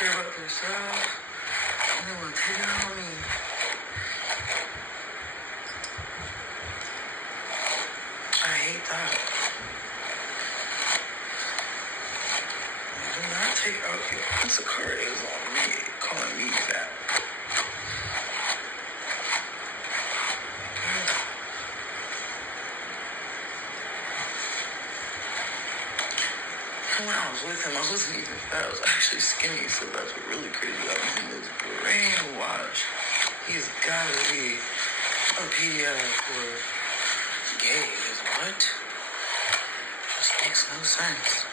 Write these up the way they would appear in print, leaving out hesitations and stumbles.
care about themselves. And they want to take it on me. I hate that. Do not take out your insecurities on me, calling me fat. When I was with him, I wasn't even fat. I was actually skinny, so that's what really crazy about him is brainwashed. He's gotta be a pediatric or gay. What? Just makes no sense.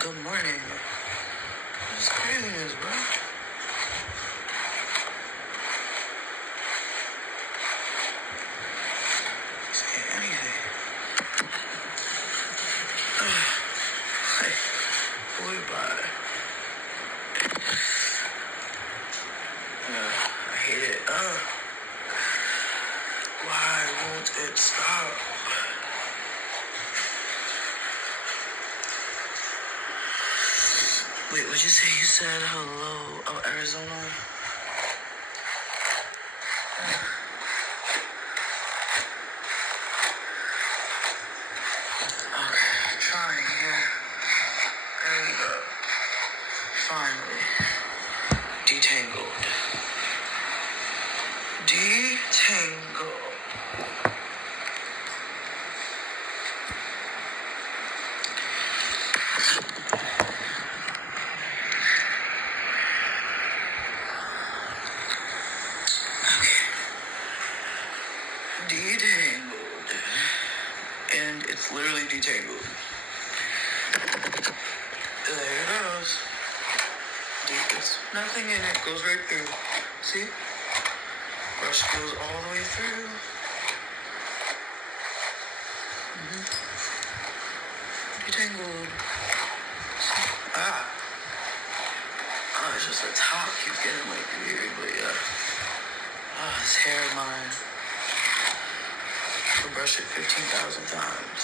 Good morning. What is craziness, bro? Say anything. Boy, bye. I hate it. Why won't it stop? Wait, what'd you say? You said hello. Oh, Arizona? Okay, trying here. There we go. Finally. Detangled. Detangled. Detangled. And it's literally detangled. There it goes. There's nothing in it. Goes right through. See? Brush goes all the way through. Detangled. Oh, it's just the top keeps getting like weird, but yeah. Oh, this hair of mine. I brush it 15,000 times.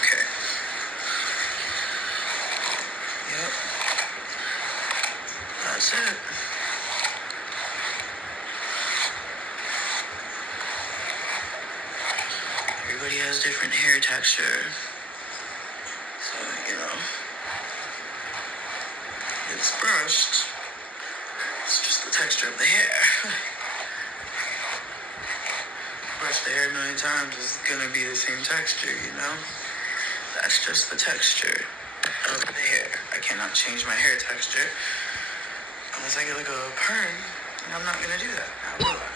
Okay. Yep. That's it. Everybody has different hair texture. So, it's brushed. It's just the texture of the hair. Brush the hair a million times, it's gonna be the same texture, That's just the texture of the hair. I cannot change my hair texture unless I get like a perm, and I'm not gonna do that. How will I?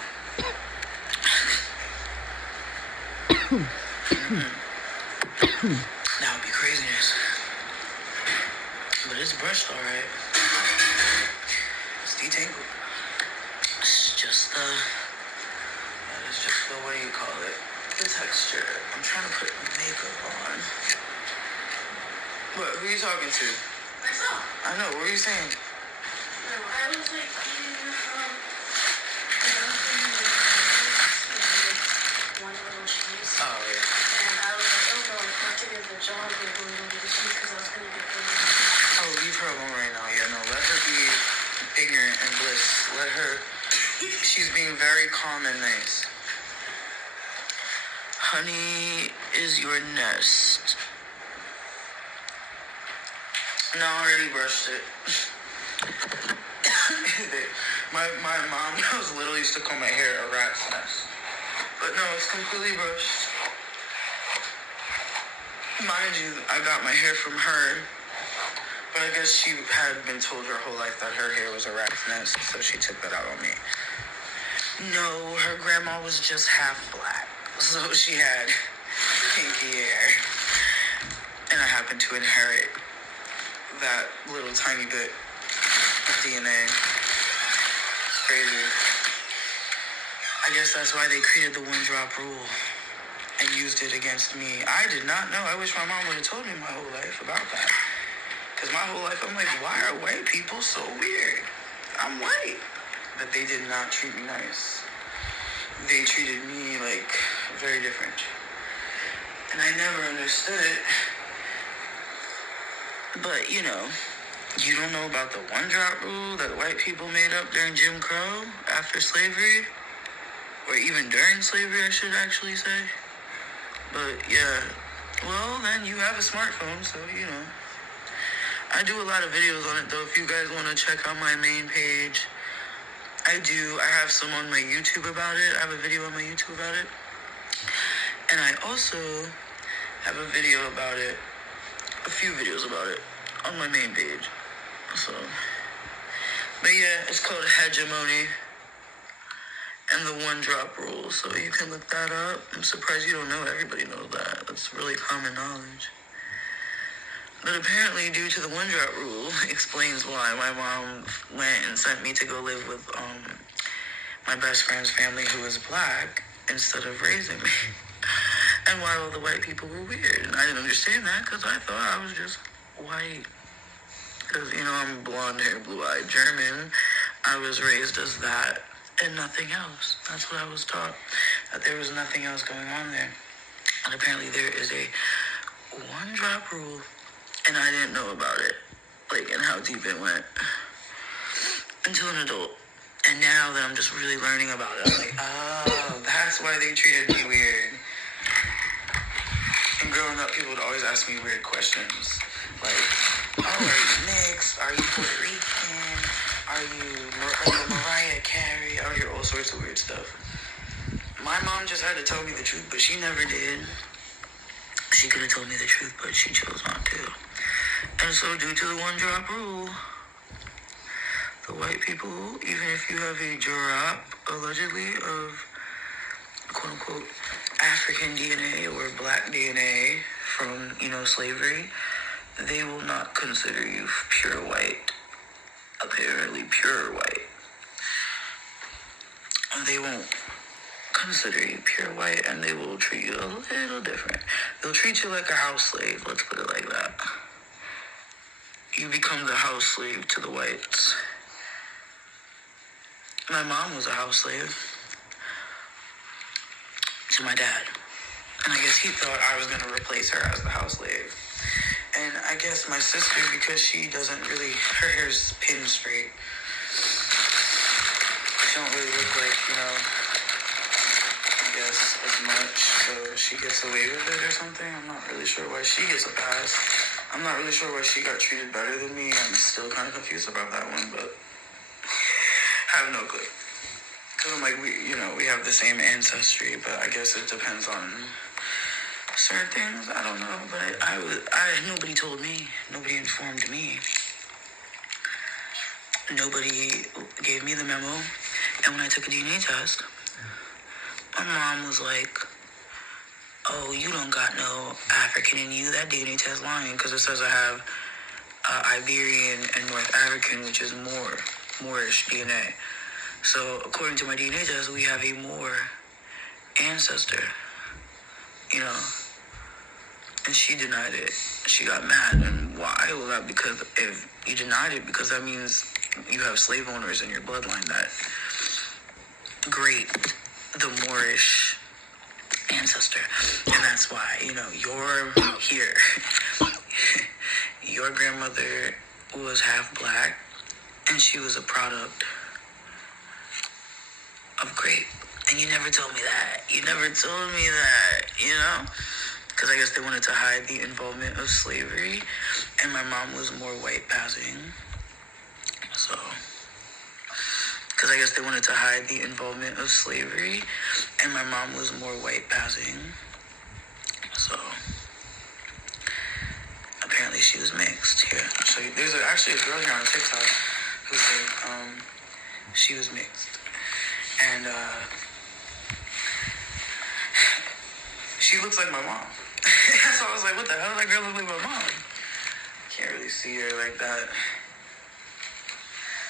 That would be craziness. But it's brushed alright. It's detangled. It's just what do you call it? The texture. I'm trying to put makeup on. What? Who are you talking to? Myself. I know. What are you saying? No, I was like eating one little cheese. Oh, yeah. And I was like, oh no, I have to get the jar of one little cheese because I was going to get the... Oh, leave her alone right now. Yeah, no, let her be ignorant and bliss. Let her... She's being very calm and nice. Honey is your nest. No, I already brushed it. my mom, when I was little, used to call my hair a rat's nest. But no, it's completely brushed. Mind you, I got my hair from her. But I guess she had been told her whole life that her hair was a rat's nest, so she took that out on me. No, her grandma was just half black, so she had pinky hair. And I happened to inherit that little tiny bit of DNA. Crazy. I guess that's why they created the one-drop rule and used it against me. I did not know. I wish my mom would have told me my whole life about that. Because my whole life, I'm like, why are white people so weird? I'm white. but they did not treat me nice. They treated me like very different. And I never understood it. But, you know, you don't know about the one-drop rule that white people made up during Jim Crow after slavery? Or even during slavery, I should actually say. But, yeah. Well, then you have a smartphone, so, you know. I do a lot of videos on it, though. If you guys want to check out my main page, I do. I have some on my YouTube about it. I have a video on my YouTube about it. And I also have a video about it, a few videos about it, on my main page. So, but yeah, it's called Hegemony and the one-drop rule. So you can look that up. I'm surprised you don't know. Everybody knows that. That's really common knowledge. But apparently, due to the one-drop rule, explains why my mom went and sent me to go live with my best friend's family who was black instead of raising me. And why all the white people were weird. And I didn't understand that because I thought I was just white. Because, you know, I'm blonde-haired, blue-eyed German. I was raised as that and nothing else. That's what I was taught, that there was nothing else going on there. And apparently there is a one-drop rule, and I didn't know about it, like, and how deep it went until an adult. And now that I'm just really learning about it, I'm like, oh, that's why they treated me weird. And growing up, people would always ask me weird questions, like, oh, are you mixed? Are you Puerto Rican? Are you Mariah Carey? I would hear all sorts of weird stuff. My mom just had to tell me the truth, but she never did. She could have told me the truth, but she chose not to. And so due to the one-drop rule, the white people, even if you have a drop, allegedly, of quote-unquote African DNA or black DNA from, you know, slavery, they will not consider you pure white. Apparently pure white. They won't consider you pure white, and they will treat you a little different. They'll treat you like a house slave, let's put it like that. You become the house slave to the whites. My mom was a house slave to my dad. And I guess he thought I was going to replace her as the house slave. And I guess my sister, because she doesn't really, her hair's pinned straight. She don't really look like, you know, I guess as much. So she gets away with it or something. I'm not really sure why she gets a pass. I'm not really sure why she got treated better than me. I'm still kind of confused about that one, but I have no clue. Because I'm like, we have the same ancestry, but I guess it depends on certain things. I don't know, but nobody told me. Nobody informed me. Nobody gave me the memo. And when I took a DNA test, my mom was like, oh, you don't got no African in you. That DNA test lying, because it says I have Iberian and North African, which is Moorish DNA. So according to my DNA test, we have a Moor ancestor, you know. And she denied it. She got mad. And why? Well, that because if you denied it, because that means you have slave owners in your bloodline that great the Moorish ancestor. And that's why, you know, you're here. Your grandmother was half black, and she was a product of grape. And you never told me that. You never told me that, you know? Because I guess they wanted to hide the involvement of slavery, and my mom was more white passing. So, because I guess they wanted to hide the involvement of slavery, and my mom was more white passing. So, apparently she was mixed here. So there's actually a girl here on TikTok who said she was mixed. And she looks like my mom. So I was like, what the hell? That girl look like my mom. Can't really see her like that.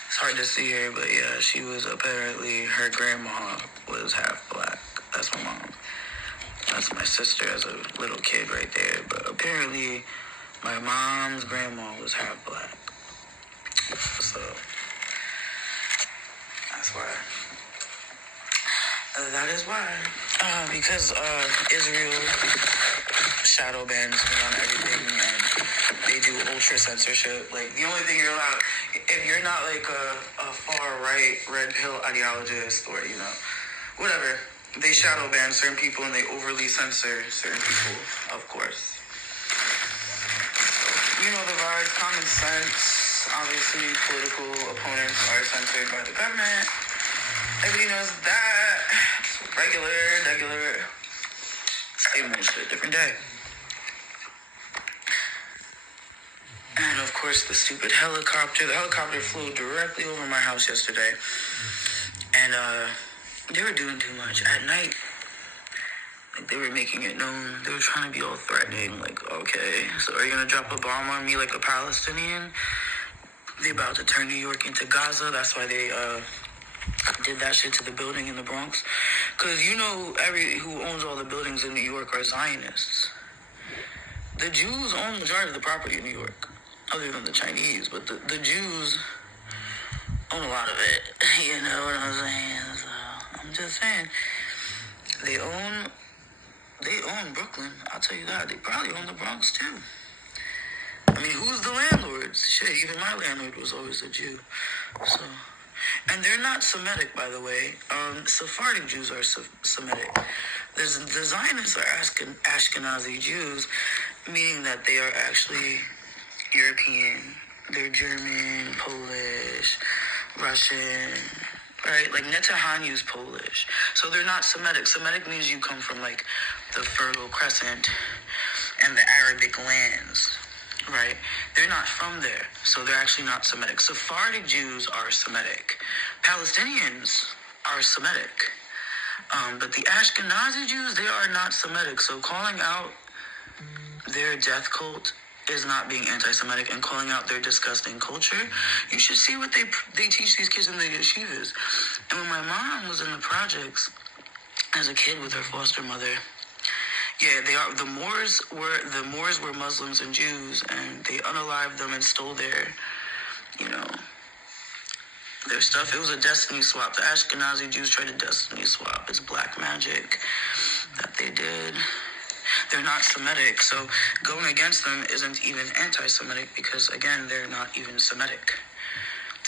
It's hard to see her, but yeah, she was apparently, her grandma was half black. That's my mom. That's my sister as a little kid right there. But apparently, my mom's grandma was half black. So, That's why. That is why. Because Israel shadow bans me on everything, and they do ultra censorship. Like, the only thing you're allowed, if you're not like a far right red pill ideologist or, you know, whatever, they shadow ban certain people and they overly censor certain people, of course. You know the vibes, common sense. Obviously, political opponents are censored by the government. Everybody knows that. Regular. Same old shit, different day. And of course, the stupid helicopter. The helicopter flew directly over my house yesterday. And they were doing too much. At night, like, they were making it known. They were trying to be all threatening. Like, okay, so are you going to drop a bomb on me like a Palestinian? They about to turn New York into Gaza. That's why they did that shit to the building in the Bronx. Because you know who owns all the buildings in New York are Zionists. The Jews own the majority of the property in New York, other than the Chinese. But the Jews own a lot of it. You know what I'm saying? So I'm just saying. They own Brooklyn. I'll tell you that. They probably own the Bronx too. I mean, who's the landlords? Shit, even my landlord was always a Jew. So, and they're not Semitic, by the way. Sephardic Jews are Semitic. The Zionists are Ashkenazi Jews, meaning that they are actually European. They're German, Polish, Russian, right? Like Netanyahu's Polish. So they're not Semitic. Semitic means you come from like the Fertile Crescent and the Arabic lands. Right? They're not from there, so they're actually not Semitic. Sephardic Jews are Semitic. Palestinians are Semitic. But the Ashkenazi Jews, they are not Semitic. So calling out their death cult is not being anti-Semitic, and calling out their disgusting culture. You should see what they teach these kids in the yeshivas. And when my mom was in the projects as a kid with her foster mother, yeah, they are. The Moors were Muslims and Jews, and they unalived them and stole their stuff. It was a destiny swap. The Ashkenazi Jews tried to destiny swap. It's black magic that they did. They're not Semitic, so going against them isn't even anti-Semitic because, again, they're not even Semitic.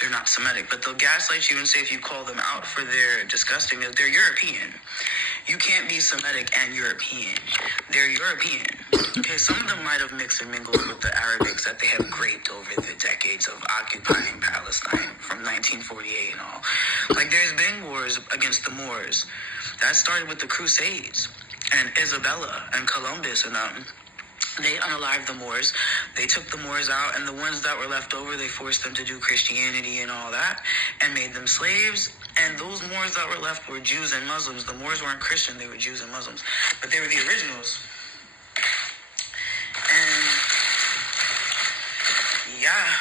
They're not Semitic, but they'll gaslight you and say if you call them out for their disgustingness, they're European. You can't be Semitic and European. They're European. Okay, some of them might have mixed and mingled with the Arabics that they have graped over the decades of occupying Palestine from 1948 and all. Like, there's been wars against the Moors. That started with the Crusades and Isabella and Columbus and they unalived the Moors. They took the Moors out, and the ones that were left over, they forced them to do Christianity and all that, and made them slaves. And those Moors that were left were Jews and Muslims. The Moors weren't Christian, they were Jews and Muslims. But they were the originals. And, yeah.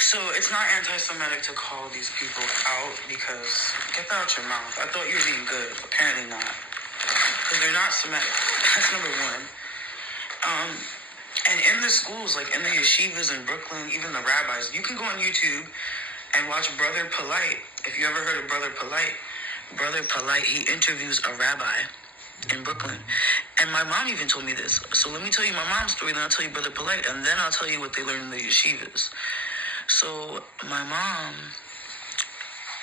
So it's not anti-Semitic to call these people out because, get that out your mouth. I thought you were being good. Apparently not. Because they're not Semitic. That's number one. And in the schools, like in the yeshivas in Brooklyn, even the rabbis, you can go on YouTube and watch Brother Polite. If you ever heard of Brother Polite, he interviews a rabbi in Brooklyn. And my mom even told me this. So let me tell you my mom's story, then I'll tell you Brother Polite, and then I'll tell you what they learned in the yeshivas. So my mom,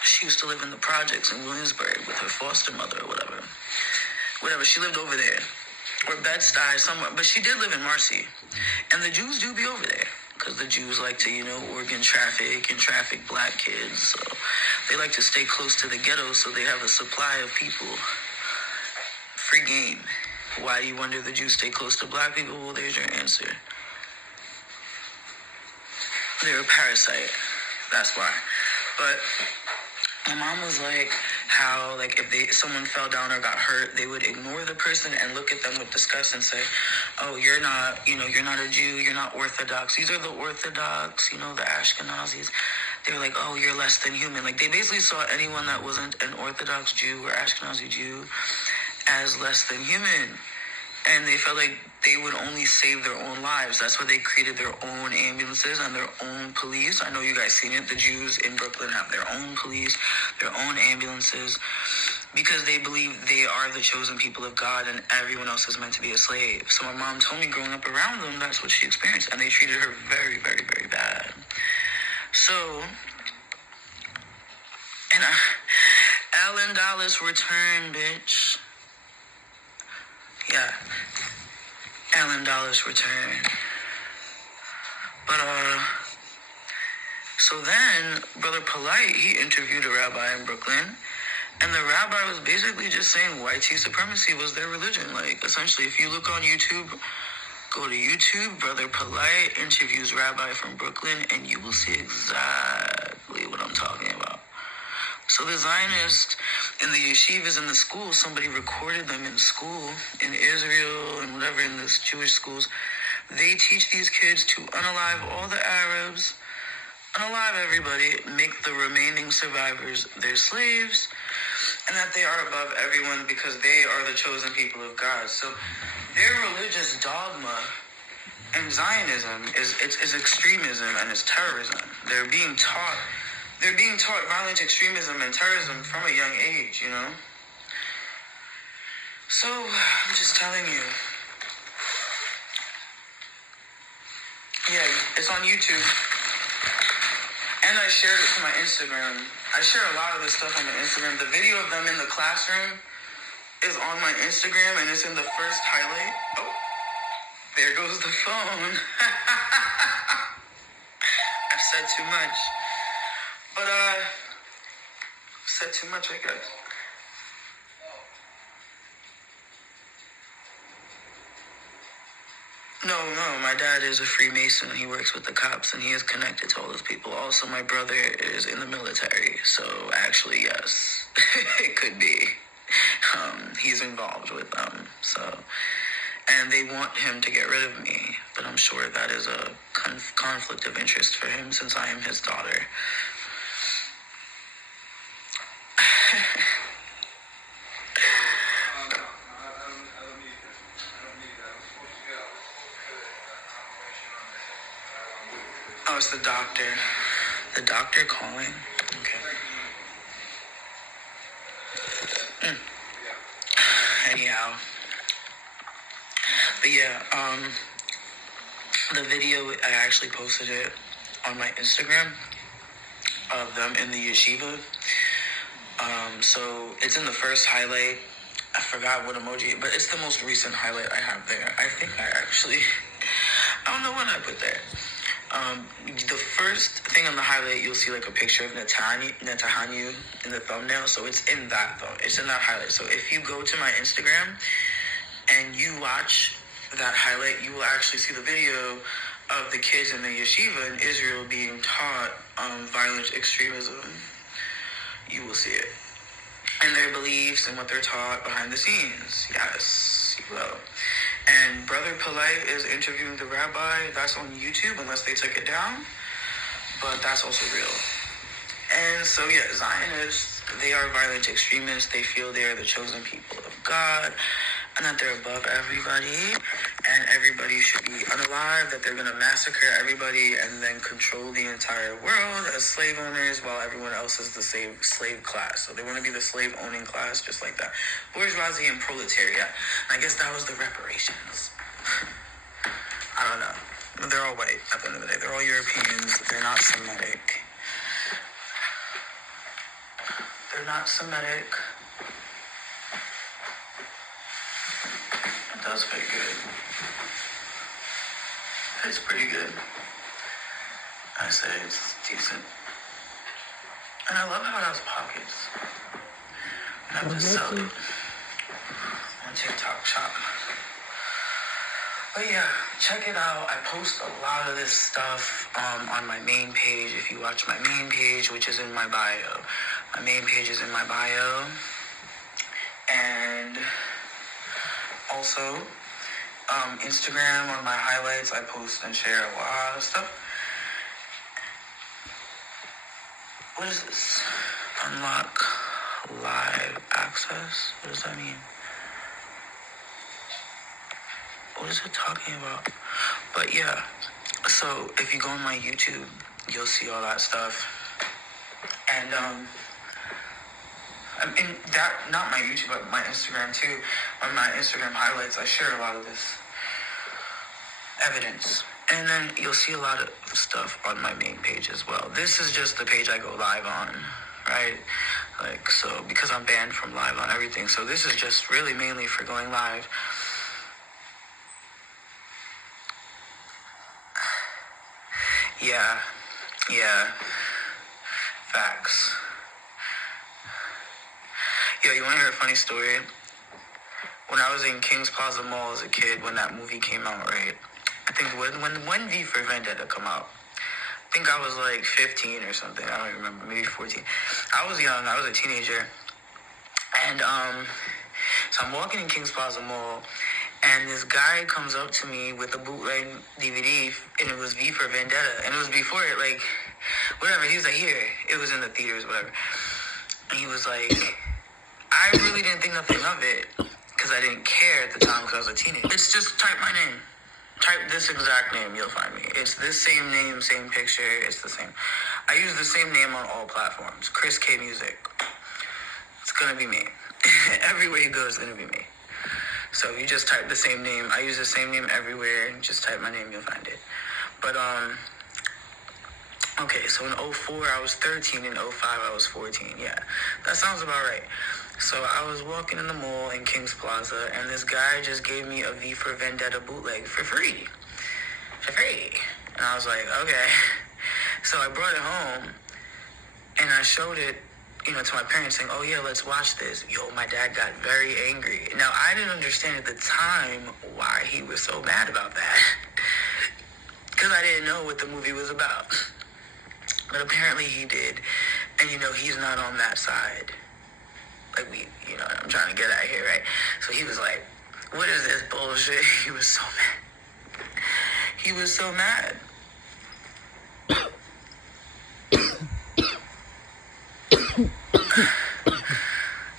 she used to live in the projects in Williamsburg with her foster mother or whatever. She lived over there. Or Bed-Stuy, somewhere. But she did live in Marcy. And the Jews do be over there. Because the Jews like to, organ traffic and traffic black kids. So they like to stay close to the ghetto so they have a supply of people. Free game. Why do you wonder the Jews stay close to black people? Well, there's your answer. They're a parasite. That's why. But my mom was like, how, like, if someone fell down or got hurt, they would ignore the person and look at them with disgust and say, oh, you're not a Jew, you're not Orthodox. These are the Orthodox, the Ashkenazis. They were like, oh, you're less than human. Like, they basically saw anyone that wasn't an Orthodox Jew or Ashkenazi Jew as less than human. And they felt like they would only save their own lives. That's why they created their own ambulances and their own police. I know you guys seen it. The Jews in Brooklyn have their own police, their own ambulances, because they believe they are the chosen people of God and everyone else is meant to be a slave. So my mom told me growing up around them, that's what she experienced. And they treated her very, very, very bad. So, and Al-Andalus Return, bitch. Yeah. Al-Andalus Return. But, so then, Brother Polite, he interviewed a rabbi in Brooklyn, and the rabbi was basically just saying white supremacy was their religion. Like, essentially, if you look on YouTube, go to YouTube, Brother Polite interviews rabbi from Brooklyn, and you will see exactly what I'm talking about. So the Zionists in the yeshivas in the schools, somebody recorded them in school, in Israel and whatever, in the Jewish schools. They teach these kids to unalive all the Arabs, unalive everybody, make the remaining survivors their slaves, and that they are above everyone because they are the chosen people of God. So their religious dogma and Zionism is extremism and it's terrorism. They're being taught violent extremism and terrorism from a young age, you know? So, I'm just telling you. Yeah, it's on YouTube. And I shared it to my Instagram. I share a lot of this stuff on my Instagram. The video of them in the classroom is on my Instagram, and it's in the first highlight. Oh, there goes the phone. I've said too much. But, said too much, I guess. No, my dad is a Freemason. He works with the cops, and he is connected to all those people. Also, my brother is in the military, so actually, yes, it could be. He's involved with them, so... And they want him to get rid of me, but I'm sure that is a conflict of interest for him since I am his daughter. Oh, it's the doctor. The doctor calling? Okay. Anyhow. But yeah, the video, I actually posted it on my Instagram of them in the yeshiva. So it's in the first highlight. I forgot what emoji, but it's the most recent highlight I have there. I think I don't know what I put there. The first thing on the highlight, you'll see like a picture of Netanyahu in the thumbnail. So it's in that highlight. So if you go to my Instagram and you watch that highlight, you will actually see the video of the kids in the yeshiva in Israel being taught violent extremism. You will see it. And their beliefs and what they're taught behind the scenes. Yes, you will. And Brother Polite is interviewing the rabbi. That's on YouTube, unless they took it down. But that's also real. And so, yeah, Zionists, they are violent extremists. They feel they are the chosen people of God, and that they're above everybody, and everybody should be unalive, that they're going to massacre everybody and then control the entire world as slave owners while everyone else is the slave class. So they want to be the slave-owning class, just like that. Bourgeoisie and proletariat. And I guess that was the reparations. I don't know. But they're all white at the end of the day. They're all Europeans. They're not Semitic. They're not Semitic. It does fit good. It's pretty good. I say it's decent. And I love how it has pockets. And I have to sell it on TikTok shop. But yeah, check it out. I post a lot of this stuff on my main page. If you watch my main page, which is in my bio. My main page is in my bio. And also, Instagram, on my highlights, I post and share a lot of stuff. What is this? Unlock live access? What does that mean? what is it talking about? But yeah, so if you go on my YouTube, you'll see all that stuff. And I mean, that, not my YouTube, but my Instagram too. On my Instagram highlights, I share a lot of this evidence. And then you'll see a lot of stuff on my main page as well. This is just the page I go live on, right? Like, so, because I'm banned from live on everything. So this is just really mainly for going live. Yeah. Facts. Yo, you want to hear a funny story? When I was in Kings Plaza Mall as a kid, when that movie came out, right? I think when V for Vendetta come out, I think I was like 15 or something. I don't even remember, maybe 14. I was young. I was a teenager. And so I'm walking in Kings Plaza Mall, and this guy comes up to me with a bootleg DVD, and it was V for Vendetta. And it was before it, like, whatever. He was like, here. It was in the theaters, whatever. And he was like, I really didn't think nothing of it, because I didn't care at the time because I was a teenager. It's just type my name. Type this exact name, you'll find me. It's this same name, same picture, it's the same. I use the same name on all platforms. Chris K Music. It's gonna be me. Everywhere you go, it's gonna be me. So you just type the same name. I use the same name everywhere. Just type my name, you'll find it. But, okay, so in 04, I was 13. In 05, I was 14. Yeah, that sounds about right. So I was walking in the mall in Kings Plaza, and this guy just gave me a V for Vendetta bootleg for free. And I was like, okay. So I brought it home, and I showed it, to my parents, saying, oh yeah, let's watch this. Yo, my dad got very angry. Now, I didn't understand at the time why he was so mad about that. Because I didn't know what the movie was about. But apparently he did. And, he's not on that side. Like, I'm trying to get out of here, right? So he was like, what is this bullshit? He was so mad. He was so mad.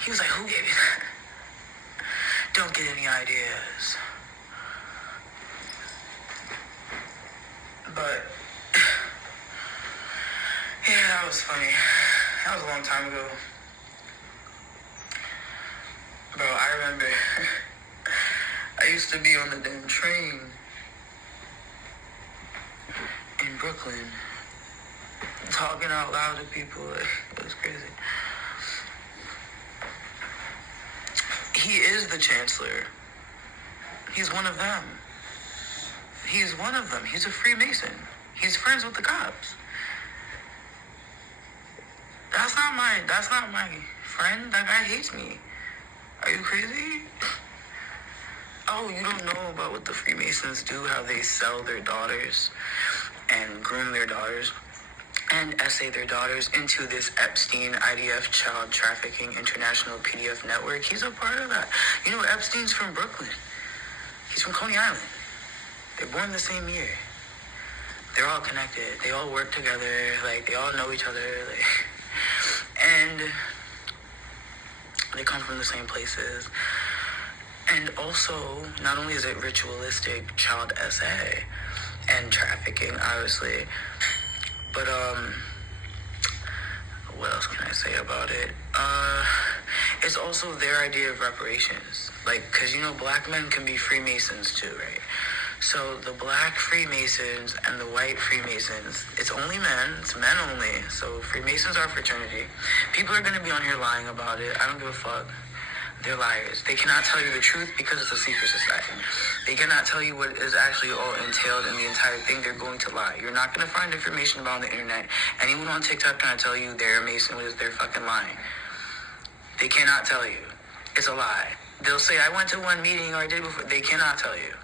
He was like, who gave you that? Don't get any ideas. But, yeah, that was funny. That was a long time ago. Bro, I remember I used to be on the damn train in Brooklyn talking out loud to people. It was crazy. He is the chancellor. He's one of them. He is one of them. He's a Freemason. He's friends with the cops. That's not my friend. That guy hates me. Are you crazy? Oh, you don't know about what the Freemasons do, how they sell their daughters and groom their daughters and essay their daughters into this Epstein IDF child trafficking international PDF network. He's a part of that. Epstein's from Brooklyn. He's from Coney Island. They're born the same year. They're all connected. They all work together. Like, they all know each other. And they come from the same places. And also, not only is it ritualistic child essay and trafficking, obviously, but what else can I say about it? It's also their idea of reparations. Like, because, black men can be Freemasons too, right? So the black Freemasons and the white Freemasons, it's only men, it's men only. So Freemasons are a fraternity. People are going to be on here lying about it. I don't give a fuck. They're liars. They cannot tell you the truth because it's a secret society. They cannot tell you what is actually all entailed in the entire thing. They're going to lie. You're not going to find information about on the internet. Anyone on TikTok can tell you they're a Mason is they're fucking lying. They cannot tell you. It's a lie. They'll say, I went to one meeting or I did before. They cannot tell you.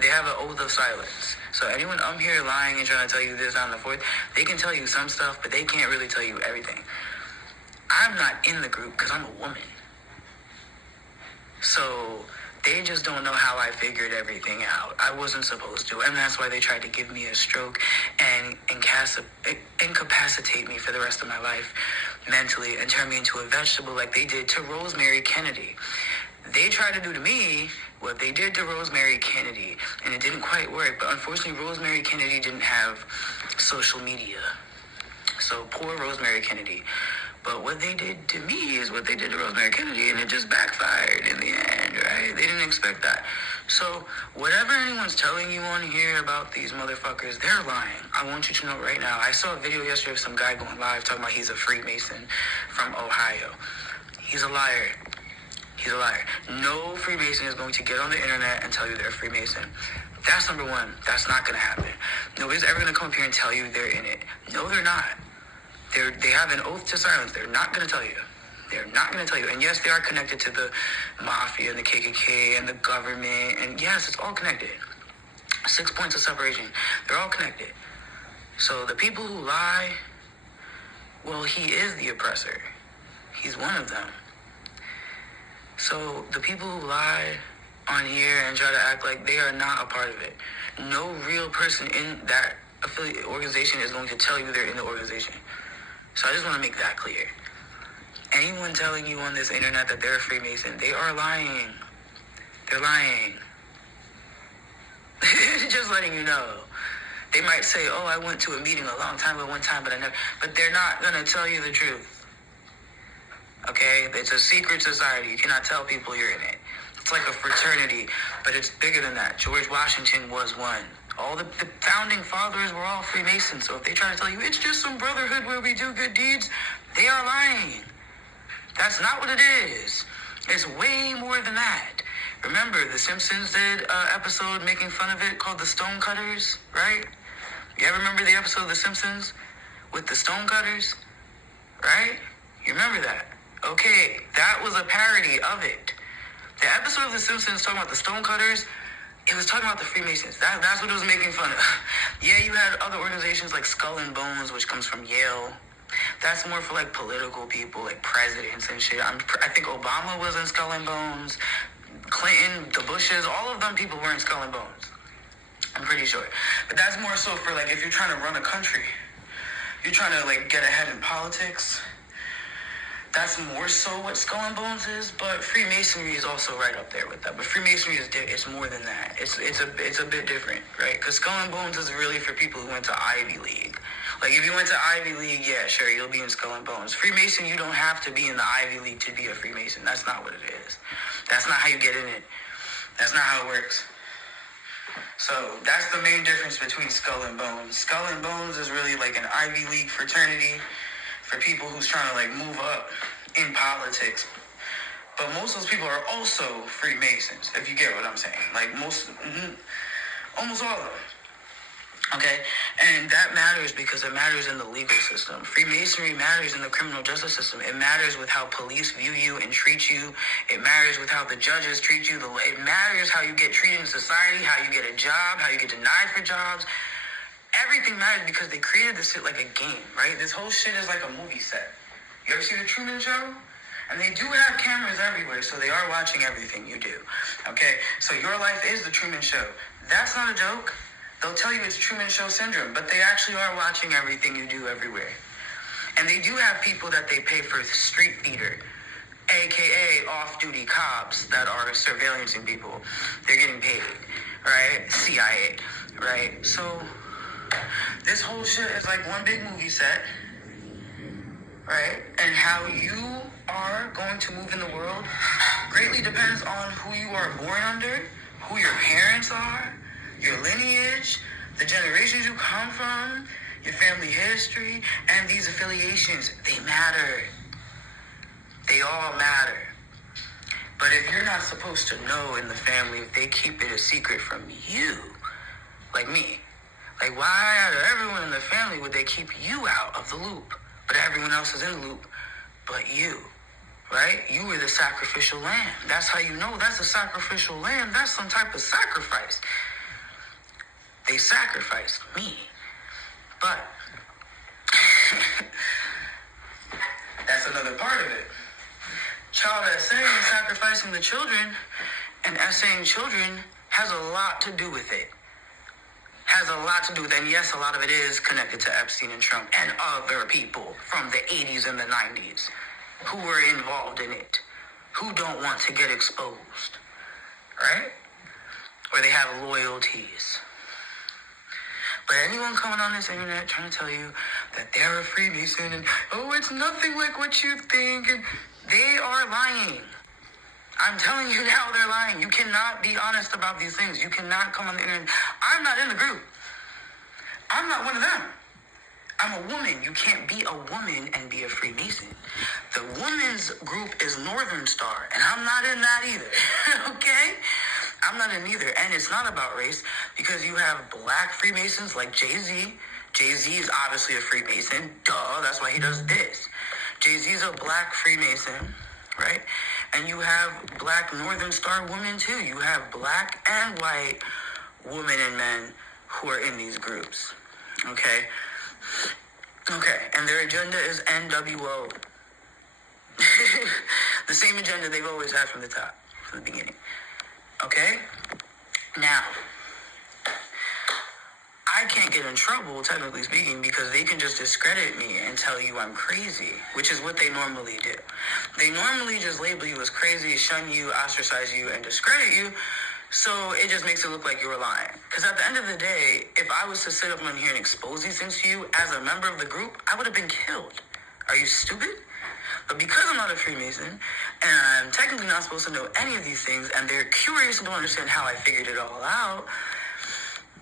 They have an oath of silence. So anyone I'm here lying and trying to tell you this, on the fourth, they can tell you some stuff, but they can't really tell you everything. I'm not in the group because I'm a woman. So they just don't know how I figured everything out. I wasn't supposed to, and that's why they tried to give me a stroke and incapacitate me for the rest of my life mentally and turn me into a vegetable like they did to Rosemary Kennedy. They tried to do to me what they did to Rosemary Kennedy, and it didn't quite work. But unfortunately, Rosemary Kennedy didn't have social media. So poor Rosemary Kennedy. But what they did to me is what they did to Rosemary Kennedy, and it just backfired in the end, right? They didn't expect that. So whatever anyone's telling you on here about these motherfuckers, they're lying. I want you to know right now. I saw a video yesterday of some guy going live talking about he's a Freemason from Ohio. He's a liar. He's a liar. No Freemason is going to get on the internet and tell you they're a Freemason. That's number one. That's not going to happen. Nobody's ever going to come up here and tell you they're in it. No, they're not. They have an oath to silence. They're not going to tell you. They're not going to tell you. And yes, they are connected to the mafia and the KKK and the government. And yes, it's all connected. 6 points of separation. They're all connected. So the people who lie, well, he is the oppressor. He's one of them. So the people who lie on here and try to act like they are not a part of it. No real person in that affiliate organization is going to tell you they're in the organization. So I just want to make that clear. Anyone telling you on this internet that they're a Freemason, they are lying. They're lying. Just letting you know. They might say, oh, I went to a meeting a long time ago one time, but I never... But they're not going to tell you the truth. Okay? It's a secret society. You cannot tell people you're in it. It's like a fraternity, but it's bigger than that. George Washington was one. All the founding fathers were all Freemasons. So if they try to tell you it's just some brotherhood where we do good deeds, they are lying. That's not what it is. It's way more than that. Remember, The Simpsons did an episode making fun of it called The Stonecutters, right? You ever remember the episode of The Simpsons with the Stonecutters? Right? You remember that? Okay, that was a parody of it. The episode of The Simpsons talking about the Stonecutters, it was talking about the Freemasons. That's what it was making fun of. Yeah, you had other organizations like Skull and Bones, which comes from Yale. That's more for like political people, like presidents and shit. I think Obama was in Skull and Bones. Clinton, the Bushes, all of them people were in Skull and Bones. I'm pretty sure. But that's more so for like if you're trying to run a country. You're trying to like get ahead in politics. That's more so what Skull and Bones is, but Freemasonry is also right up there with that. But Freemasonry is it's more than that. It's a bit different, right? Because Skull and Bones is really for people who went to Ivy League. Like if you went to Ivy League, yeah, sure, you'll be in Skull and Bones. Freemason, you don't have to be in the Ivy League to be a Freemason. That's not what it is. That's not how you get in it. That's not how it works. So that's the main difference between Skull and Bones. Skull and Bones is really like an Ivy League fraternity for people who's trying to like move up in politics. But most of those people are also Freemasons, if you get what I'm saying. Like almost all of them. Okay? And that matters because it matters in the legal system. Freemasonry matters in the criminal justice system. It matters with how police view you and treat you. It matters with how the judges treat you. It matters how you get treated in society, how you get a job, how you get denied for jobs. Everything matters because they created this shit like a game, right? This whole shit is like a movie set. You ever see The Truman Show? And they do have cameras everywhere, so they are watching everything you do. Okay? So your life is The Truman Show. That's not a joke. They'll tell you it's Truman Show syndrome, but they actually are watching everything you do everywhere. And they do have people that they pay for street theater, a.k.a. off-duty cops that are surveillancing people. They're getting paid, right? CIA, right? So this whole shit is like one big movie set, right? And how you are going to move in the world greatly depends on who you are born under, who your parents are, your lineage, the generations you come from, your family history, and these affiliations. They matter. They all matter. But if you're not supposed to know in the family, if they keep it a secret from you, like me, like why out of everyone in the family would they keep you out of the loop, but everyone else is in the loop but you, right? You were the sacrificial lamb. That's how you know that's a sacrificial lamb. That's some type of sacrifice. They sacrificed me. But that's another part of it. Child essaying sacrificing the children and essaying children has a lot to do with it. Has a lot to do with it. And yes, a lot of it is connected to Epstein and Trump and other people from the 80s and the 90s who were involved in it. who don't want to get exposed, right? Or they have loyalties. But anyone coming on this internet trying to tell you that they're a Freemason and, oh, it's nothing like what you think, and they are lying. I'm telling you now, they're lying. You cannot be honest about these things. You cannot come on the internet. I'm not in the group. I'm not one of them. I'm a woman. You can't be a woman and be a Freemason. The women's group is Northern Star, and I'm not in that either. Okay? I'm not in either. And it's not about race, because you have black Freemasons like Jay-Z. Jay-Z is obviously a Freemason. Duh, that's why he does this. Jay-Z is a black Freemason, right? And you have black Northern Star women too. You have black and white women and men who are in these groups. Okay? Okay, and their agenda is NWO. The same agenda they've always had from the top, from the beginning. Okay? Now, I can't get in trouble, technically speaking, because they can just discredit me and tell you I'm crazy, which is what they normally do. They normally just label you as crazy, shun you, ostracize you, and discredit you, so it just makes it look like you're lying. Because at the end of the day, if I was to sit up on here and expose these things to you as a member of the group, I would have been killed. Are you stupid? But because I'm not a Freemason, and I'm technically not supposed to know any of these things, and they're curious and don't understand how I figured it all out,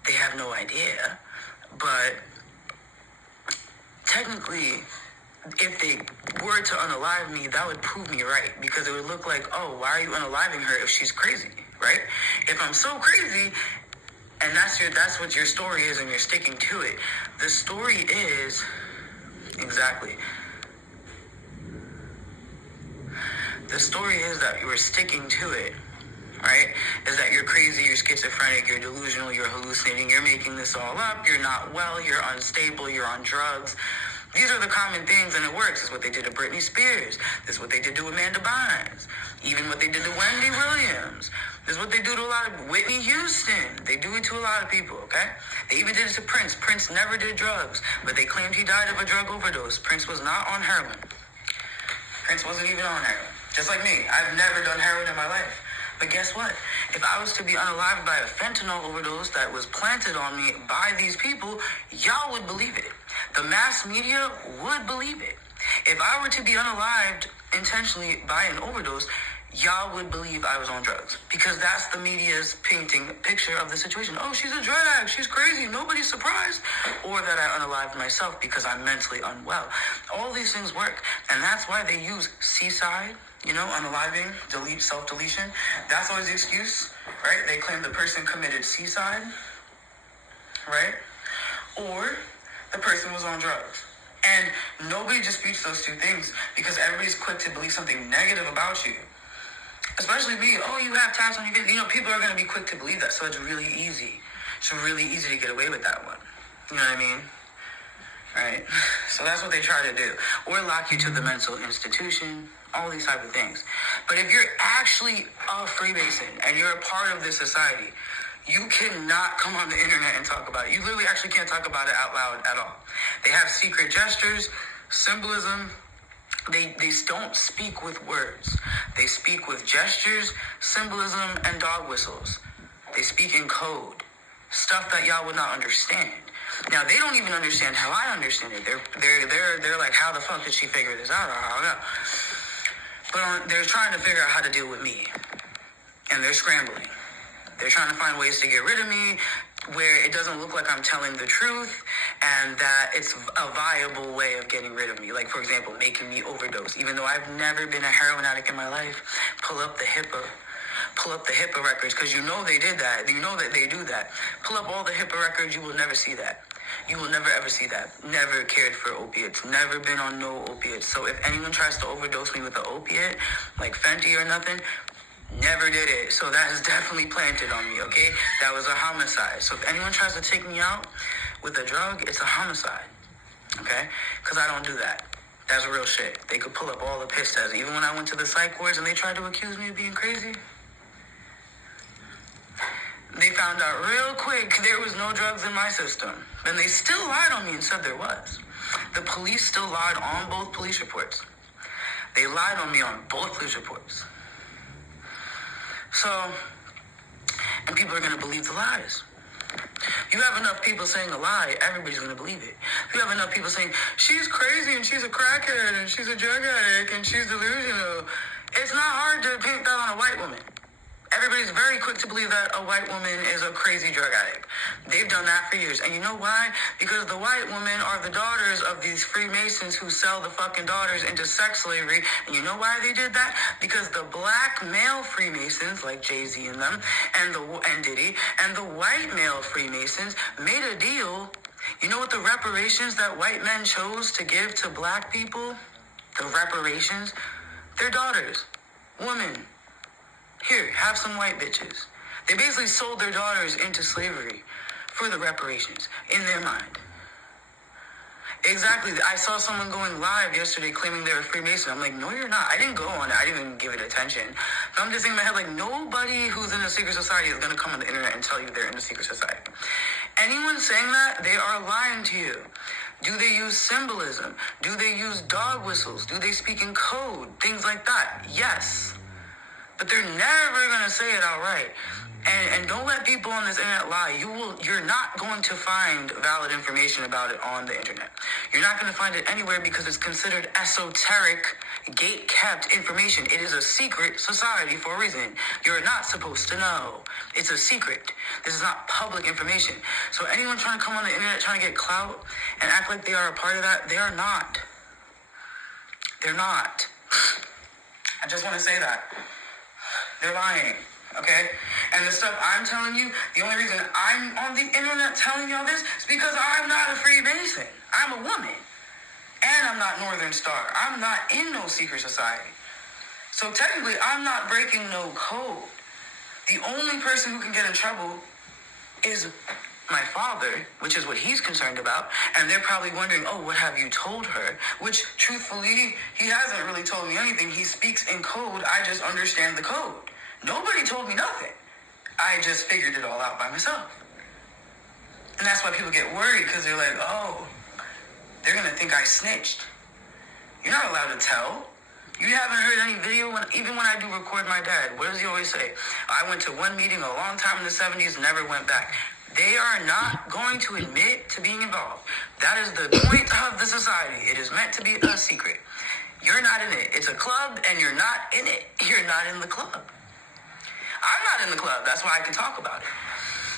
they have no idea. But technically, if they were to unalive me, that would prove me right, because it would look like, oh, why are you unaliving her if she's crazy, right? If I'm so crazy, and that's what your story is, and you're sticking to it. The story is exactly. The story is that you are sticking to it, right? Is that you're crazy, you're schizophrenic, you're delusional, you're hallucinating, you're making this all up, you're not well, you're unstable, you're on drugs. These are the common things, and it works. This is what they did to Britney Spears. This is what they did to Amanda Bynes. Even what they did to Wendy Williams. This is what they do to a lot of Whitney Houston. They do it to a lot of people, okay? They even did it to Prince. Prince never did drugs, but they claimed he died of a drug overdose. Prince was not on heroin. Prince wasn't even on heroin. Just like me. I've never done heroin in my life. But guess what? If I was to be unalived by a fentanyl overdose that was planted on me by these people, y'all would believe it. The mass media would believe it. If I were to be unalived intentionally by an overdose, y'all would believe I was on drugs. Because that's the media's painting picture of the situation. Oh, she's a drug addict. She's crazy. Nobody's surprised. Or that I unalived myself because I'm mentally unwell. All these things work. And that's why they use Seaside, unaliving, delete, self-deletion. That's always the excuse, right? They claim the person committed suicide, right? Or the person was on drugs. And nobody disputes those two things, because everybody's quick to believe something negative about you. Especially me. Oh, you have tats on your face. People are going to be quick to believe that, so it's really easy. It's really easy to get away with that one. You know what I mean? Right? So that's what they try to do. Or lock you to the mental institution, all these type of things. But if you're actually a Freemason and you're a part of this society, you cannot come on the internet and talk about it. You literally actually can't talk about it out loud at all. They have secret gestures, symbolism. They don't speak with words. They speak with gestures, symbolism, and dog whistles. They speak in code, stuff that y'all would not understand. Now, they don't even understand how I understand it. They're like, how the fuck did she figure this out? I don't know. But they're trying to figure out how to deal with me. And they're scrambling. They're trying to find ways to get rid of me where it doesn't look like I'm telling the truth, and that it's a viable way of getting rid of me. Like, for example, making me overdose. Even though I've never been a heroin addict in my life, pull up the HIPAA records, because you know they did that. You know that they do that. Pull up all the HIPAA records, you will never see that. You will never ever see that. Never cared for opiates. Never been on no opiates. So if anyone tries to overdose me with an opiate, like Fenty or nothing, never did it. So that is definitely planted on me, okay? That was a homicide. So if anyone tries to take me out with a drug, it's a homicide, okay? Because I don't do that. That's real shit. They could pull up all the piss tests. Even when I went to the psych wards and they tried to accuse me of being crazy, they found out real quick there was no drugs in my system. Then they still lied on me and said there was. The police still lied on both police reports. They lied on me on both police reports. So, and people are going to believe the lies. You have enough people saying a lie, everybody's going to believe it. You have enough people saying, she's crazy and she's a crackhead and she's a drug addict and she's delusional. It's not hard to paint that on a white woman. Everybody's very quick to believe that a white woman is a crazy drug addict. They've done that for years. And you know why? Because the white women are the daughters of these Freemasons who sell the fucking daughters into sex slavery. And you know why they did that? Because the black male Freemasons, like Jay-Z and them, and Diddy, and the white male Freemasons made a deal. You know what the reparations that white men chose to give to black people? The reparations? Their daughters. Women. Here, have some white bitches. They basically sold their daughters into slavery for the reparations, in their mind. Exactly. I saw someone going live yesterday claiming they were Freemason. I'm like, no, you're not. I didn't go on it. I didn't even give it attention. But I'm just thinking in my head, like, nobody who's in a secret society is going to come on the internet and tell you they're in a secret society. Anyone saying that, they are lying to you. Do they use symbolism? Do they use dog whistles? Do they speak in code? Things like that. Yes. But they're never going to say it outright. And don't let people on this internet lie. You're not going to find valid information about it on the internet. You're not going to find it anywhere because it's considered esoteric, gate-kept information. It is a secret society for a reason. You're not supposed to know. It's a secret. This is not public information. So anyone trying to come on the internet trying to get clout and act like they are a part of that, they are not. They're not. I just want to say that. They're lying, okay? And the stuff I'm telling you, the only reason I'm on the internet telling y'all this is because I'm not a Freemason. I'm a woman. And I'm not Northern Star. I'm not in no secret society. So technically, I'm not breaking no code. The only person who can get in trouble is my father, which is what he's concerned about. And they're probably wondering, oh, what have you told her? Which, truthfully, he hasn't really told me anything. He speaks in code. I just understand the code. Nobody told me nothing. I just figured it all out by myself. And that's why people get worried, because they're like, oh, they're going to think I snitched. You're not allowed to tell. You haven't heard any video, even when I do record my dad. What does he always say? I went to one meeting a long time in the 70s, never went back. They are not going to admit to being involved. That is the point of the society. It is meant to be a secret. You're not in it. It's a club, and you're not in it. You're not in the club. I'm not in the club. That's why I can talk about it,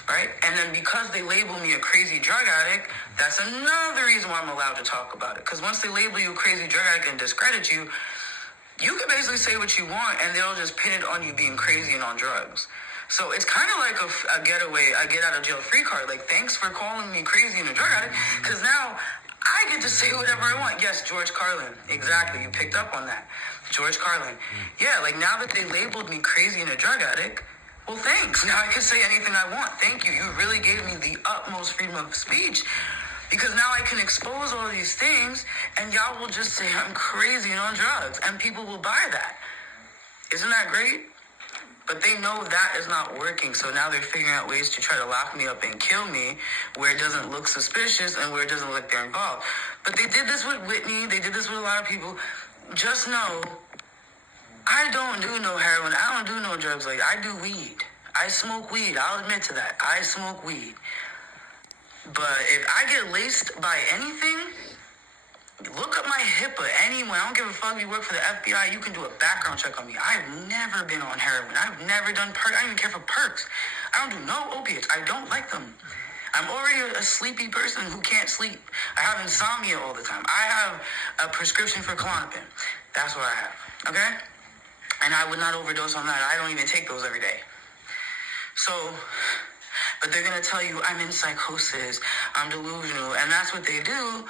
right? And then because they label me a crazy drug addict, that's another reason why I'm allowed to talk about it. Because once they label you a crazy drug addict and discredit you, you can basically say what you want, and they'll just pin it on you being crazy and on drugs. So it's kind of like a getaway, a get out of jail free card. Like, thanks for calling me crazy and a drug addict, because now I get to say whatever I want. Yes, George Carlin. Exactly. You picked up on that. George Carlin. Yeah, like now that they labeled me crazy and a drug addict, well, thanks. Now I can say anything I want. Thank you. You really gave me the utmost freedom of speech, because now I can expose all these things and y'all will just say I'm crazy and on drugs and people will buy that. Isn't that great? But they know that is not working, so now they're figuring out ways to try to lock me up and kill me where it doesn't look suspicious and where it doesn't look like they're involved. But they did this with Whitney. They did this with a lot of people. Just know, I don't do no heroin. I don't do no drugs. Like, I do weed. I smoke weed. I'll admit to that. I smoke weed. But if I get laced by anything, look up my HIPAA anywhere. I don't give a fuck if you work for the FBI. You can do a background check on me. I've never been on heroin. I've never done perks. I don't even care for perks. I don't do no opiates. I don't like them. I'm already a sleepy person who can't sleep. I have insomnia all the time. I have a prescription for Klonopin. That's what I have. Okay? And I would not overdose on that. I don't even take those every day. So, but they're going to tell you I'm in psychosis, I'm delusional, and that's what they do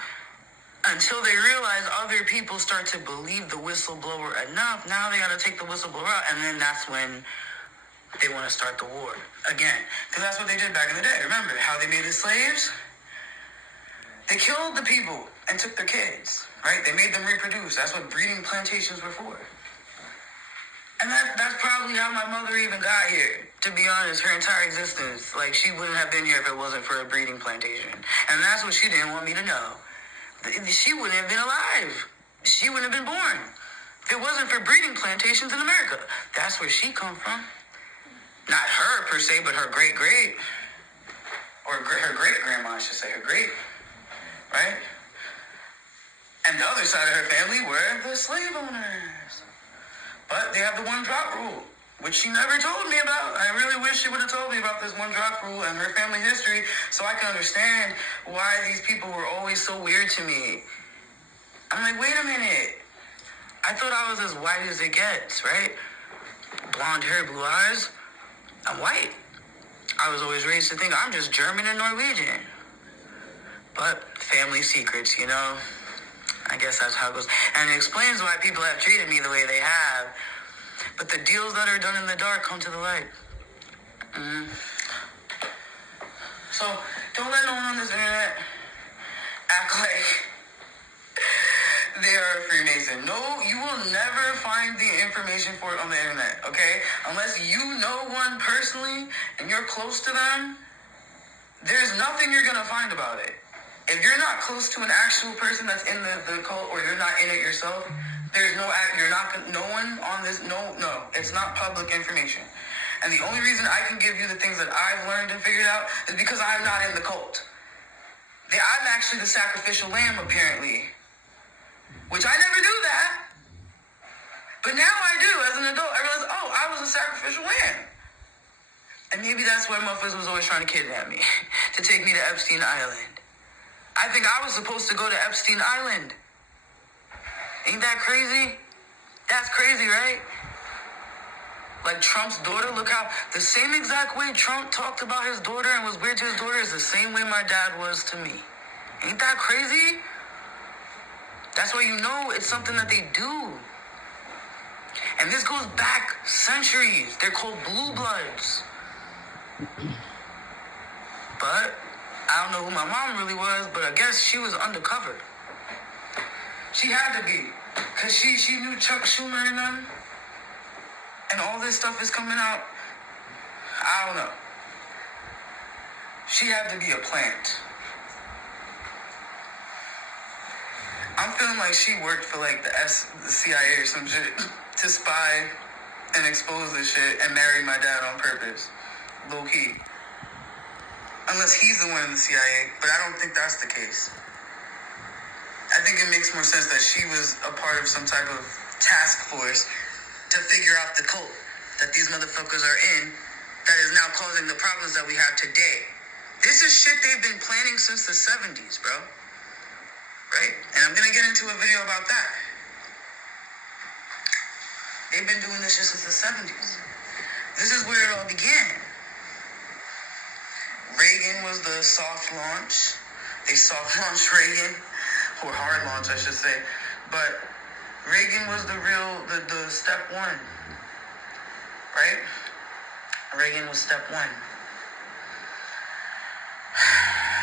until they realize other people start to believe the whistleblower enough. Now they got to take the whistleblower out, and then that's when they want to start the war again. Because that's what they did back in the day. Remember how they made the slaves? They killed the people and took their kids, right? They made them reproduce. That's what breeding plantations were for. And that's probably how my mother even got here. To be honest, her entire existence, like, she wouldn't have been here if it wasn't for a breeding plantation. And that's what she didn't want me to know. She wouldn't have been alive. She wouldn't have been born if it wasn't for breeding plantations in America. That's where she come from. Not her per se, but her great-great, or her great-grandma, I should say, her great, right? And the other side of her family were the slave owners. But they have the one-drop rule, which she never told me about. I really wish she would have told me about this one-drop rule and her family history so I can understand why these people were always so weird to me. I'm like, wait a minute. I thought I was as white as it gets, right? Blonde hair, blue eyes. I'm white. I was always raised to think I'm just German and Norwegian. But family secrets, you know? I guess that's how it goes. And it explains why people have treated me the way they have. But the deals that are done in the dark come to the light. Mm-hmm. So, don't let no one on this internet act like they are a Freemason. No, you will never find the information for it on the internet, okay? Unless you know one personally and you're close to them, there's nothing you're going to find about it. If you're not close to an actual person that's in the cult, or you're not in it yourself, no one on this, no, it's not public information. And the only reason I can give you the things that I've learned and figured out is because I'm not in the cult. I'm actually the sacrificial lamb, apparently. Which I never knew that. But now I do, as an adult. I realize, I was a sacrificial lamb. And maybe that's why motherfuckers was always trying to kidnap me. To take me to Epstein Island. I think I was supposed to go to Epstein Island. Ain't that crazy? That's crazy, right? Like Trump's daughter, look how, the same exact way Trump talked about his daughter and was weird to his daughter is the same way my dad was to me. Ain't that crazy? That's why you know it's something that they do. And this goes back centuries. They're called blue bloods. But I don't know who my mom really was, but I guess she was undercover. She had to be. Because she knew Chuck Schumer and them. And all this stuff is coming out. I don't know. She had to be a plant. I'm feeling like she worked for like the CIA or some shit to spy and expose this shit and marry my dad on purpose. Low key. Unless he's the one in the CIA, but I don't think that's the case. I think it makes more sense that she was a part of some type of task force to figure out the cult that these motherfuckers are in that is now causing the problems that we have today. This is shit they've been planning since the 70s, bro. Right? And I'm gonna get into a video about that. They've been doing this shit since the 70s. This is where it all began. Reagan was the soft launch. They soft launched Reagan, or hard launch, I should say. But Reagan was the step one, right? Reagan was step one.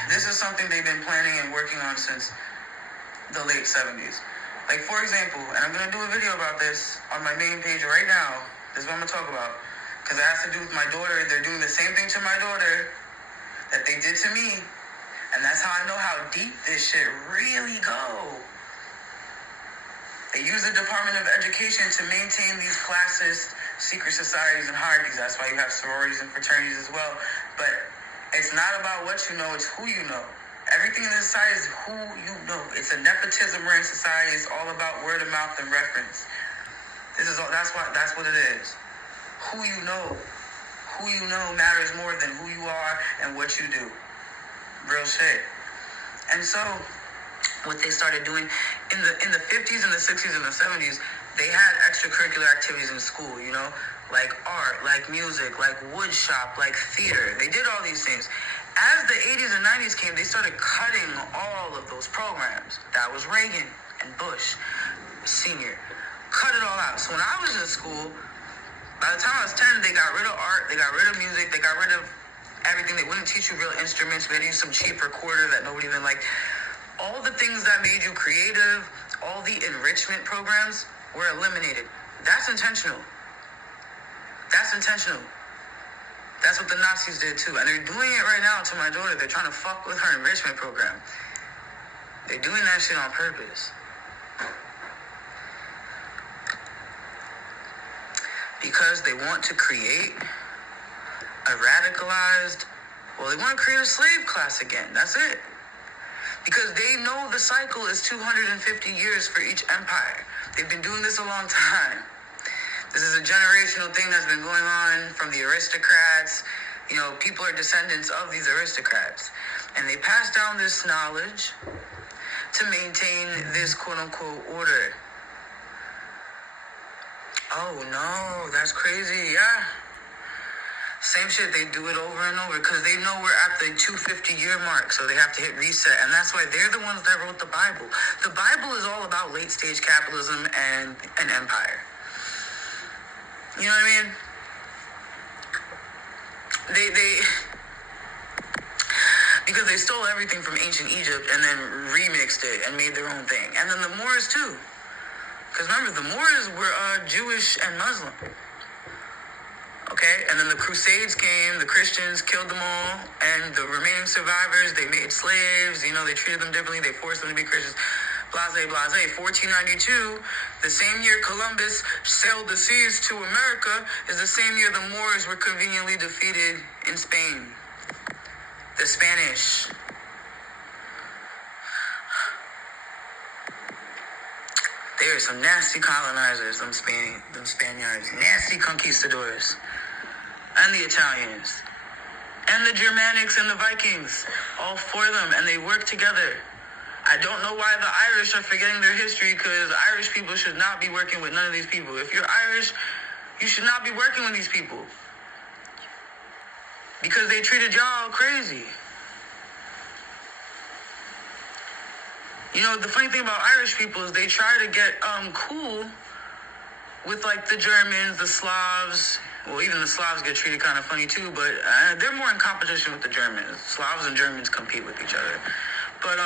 This is something they've been planning and working on since the late 70s. Like, for example, and I'm going to do a video about this on my main page right now. This is what I'm going to talk about. Because it has to do with my daughter. They're doing the same thing to my daughter that they did to me. And that's how I know how deep this shit really go. They use the Department of Education to maintain these classist secret societies and hierarchies. That's why you have sororities and fraternities as well. But it's not about what you know, it's who you know. Everything in this society is who you know. It's a nepotism ring society. It's all about word of mouth and reference. That's what it is. Who you know. Who you know matters more than who you are and what you do. Real shit. And so, what they started doing in the 50s and the 60s and the 70s, they had extracurricular activities in school, you know, like art, like music, like wood shop, like theater. They did all these things. As the 80s and 90s came, they started cutting all of those programs. That was Reagan and Bush Sr. Cut it all out. So when I was in school, by the time I was 10, they got rid of art, they got rid of music, they got rid of everything. They wouldn't teach you real instruments. We had to use some cheap recorder that nobody even liked. All the things that made you creative, all the enrichment programs were eliminated. That's intentional. That's intentional. That's what the Nazis did too. And they're doing it right now to my daughter. They're trying to fuck with her enrichment program. They're doing that shit on purpose. Because they want to create radicalized. Well, they want to create a slave class again. That's it. Because they know the cycle is 250 years for each empire. They've been doing this a long time. This is a generational thing that's been going on from the aristocrats. You know, people are descendants of these aristocrats. And they pass down this knowledge to maintain this quote-unquote order. Oh, no, that's crazy, yeah. Same shit, they do it over and over because they know we're at the 250-year mark, so they have to hit reset. And that's why they're the ones that wrote the Bible. The Bible is all about late-stage capitalism and an empire. You know what I mean? Because they stole everything from ancient Egypt and then remixed it and made their own thing. And then the Moors, too. Because remember, the Moors were Jewish and Muslim. Okay? And then the Crusades came, the Christians killed them all, and the remaining survivors, they made slaves, you know, they treated them differently, they forced them to be Christians. Blase, blase. 1492, the same year Columbus sailed the seas to America, is the same year the Moors were conveniently defeated in Spain. The Spanish. They are some nasty colonizers, them Spaniards. Nasty conquistadors. And the Italians. And the Germanics and the Vikings. All four of them. And they work together. I don't know why the Irish are forgetting their history, because Irish people should not be working with none of these people. If you're Irish, you should not be working with these people. Because they treated y'all crazy. You know, the funny thing about Irish people is they try to get cool with, like, the Germans, the Slavs. Well, even the Slavs get treated kind of funny, too, but they're more in competition with the Germans. Slavs and Germans compete with each other. But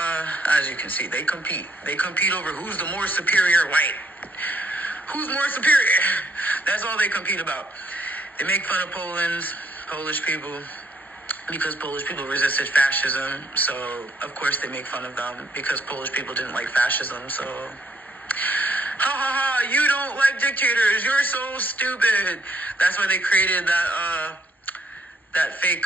as you can see, they compete. They compete over who's the more superior white. Who's more superior? That's all they compete about. They make fun of Polish people, because Polish people resisted fascism. So, of course, they make fun of them because Polish people didn't like fascism. So, ha ha ha, you don't like dictators. You're so stupid. That's why they created that fake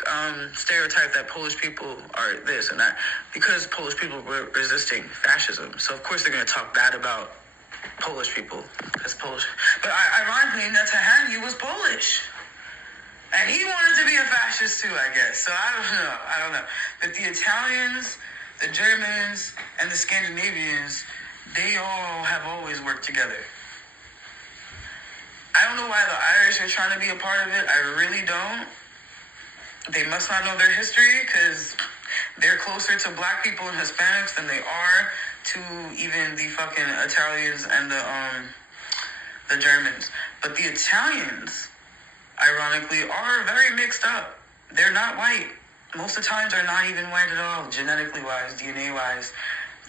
stereotype that Polish people are this and that, because Polish people were resisting fascism. So, of course, they're going to talk bad about Polish people as Polish. But ironically, Netanyahu was Polish. And he wanted to be a fascist too, I guess. So I don't know. But the Italians, the Germans, and the Scandinavians, they all have always worked together. I don't know why the Irish are trying to be a part of it. I really don't. They must not know their history, because they're closer to black people and Hispanics than they are to even the fucking Italians and the Germans. But the Italians, ironically, are very mixed up. They're not white. Most Italians are not even white at all, genetically wise, DNA wise.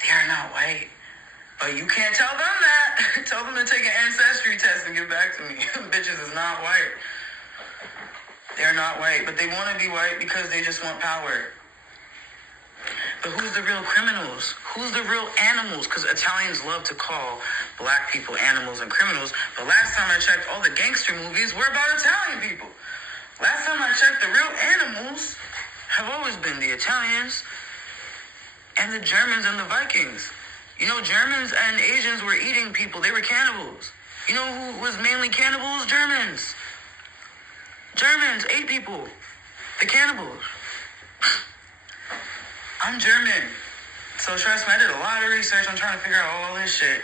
They are not white. But you can't tell them that. Tell them to take an ancestry test and get back to me. Bitches is not white. They're not white, but they want to be white because they just want power. But who's the real criminals? Who's the real animals? Because Italians love to call black people animals and criminals. But last time I checked, all the gangster movies were about Italian people. Last time I checked, the real animals have always been the Italians and the Germans and the Vikings. You know, Germans and Asians were eating people. They were cannibals. You know who was mainly cannibals? Germans. Germans ate people. The cannibals. I'm German. So trust me, I did a lot of research. I'm trying to figure out all this shit.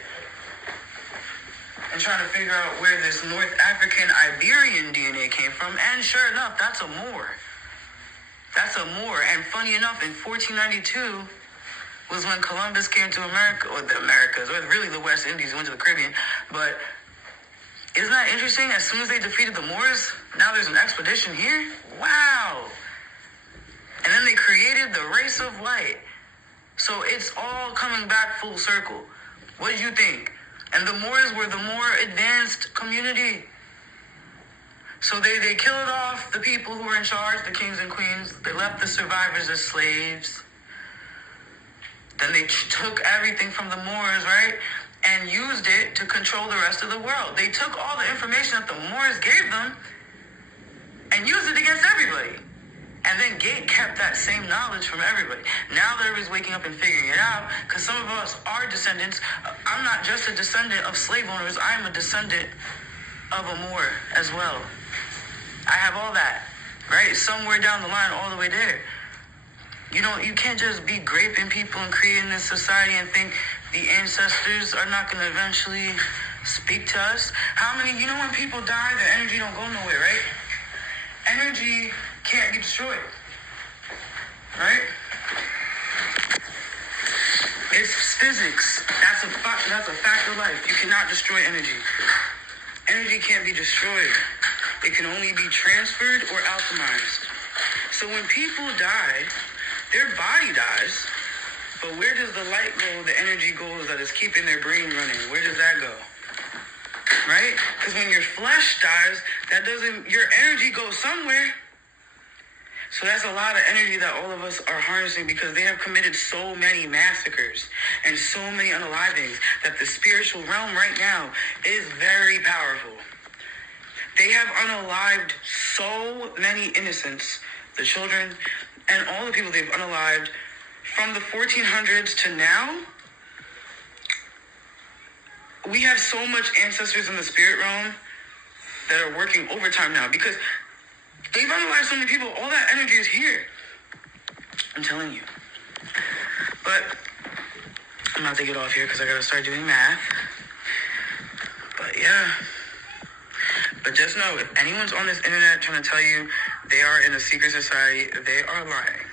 I'm trying to figure out where this North African Iberian DNA came from. And sure enough, that's a Moor. That's a Moor. And funny enough, in 1492 was when Columbus came to America, or the Americas, or really the West Indies, went to the Caribbean. But isn't that interesting? As soon as they defeated the Moors, now there's an expedition here? Wow. And then they created the race of white. So it's all coming back full circle. What did you think? And the Moors were the more advanced community. So they killed off the people who were in charge, the kings and queens. They left the survivors as slaves. Then they took everything from the Moors, right? And used it to control the rest of the world. They took all the information that the Moors gave them and used it against everybody. And then kept that same knowledge from everybody. Now that everybody's waking up and figuring it out, because some of us are descendants. I'm not just a descendant of slave owners. I'm a descendant of a Moor as well. I have all that, right? Somewhere down the line, all the way there. You can't just be graping people and creating this society and think the ancestors are not going to eventually speak to us. How many, when people die, their energy don't go nowhere, right? Energy can't be destroyed, right? It's physics. That's a fact of life. You cannot destroy energy. Energy can't be destroyed. It can only be transferred or alchemized. So when people die, their body dies, but where does the light go, the energy goes that is keeping their brain running? Where does that go? Right? Because when your flesh dies, your energy goes somewhere. So that's a lot of energy that all of us are harnessing because they have committed so many massacres and so many unalivings that the spiritual realm right now is very powerful. They have unalived so many innocents, the children, and all the people they've unalived from the 1400s to now. We have so much ancestors in the spirit realm that are working overtime now because they've unalived so many people. All that energy is here. I'm telling you. But I'm about to get off here because I got to start doing math. But yeah. But just know, if anyone's on this internet trying to tell you they are in a secret society, they are lying.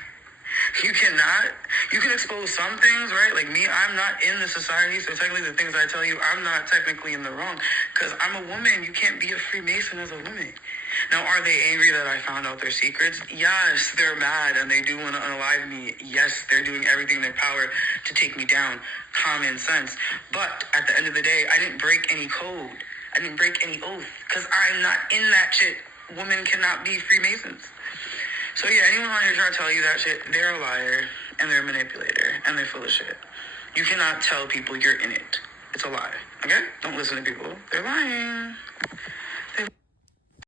You can expose some things, right? Like me, I'm not in the society, so technically the things I tell you, I'm not technically in the wrong. Because I'm a woman, you can't be a Freemason as a woman. Now, are they angry that I found out their secrets? Yes, they're mad and they do want to unalive me. Yes, they're doing everything in their power to take me down. Common sense. But at the end of the day, I didn't break any code. I didn't break any oath because I'm not in that shit. Women cannot be Freemasons. So yeah, anyone on here trying to tell you that shit, they're a liar and they're a manipulator and they're full of shit. You cannot tell people you're in it. It's a lie. Okay? Don't listen to people. They're lying.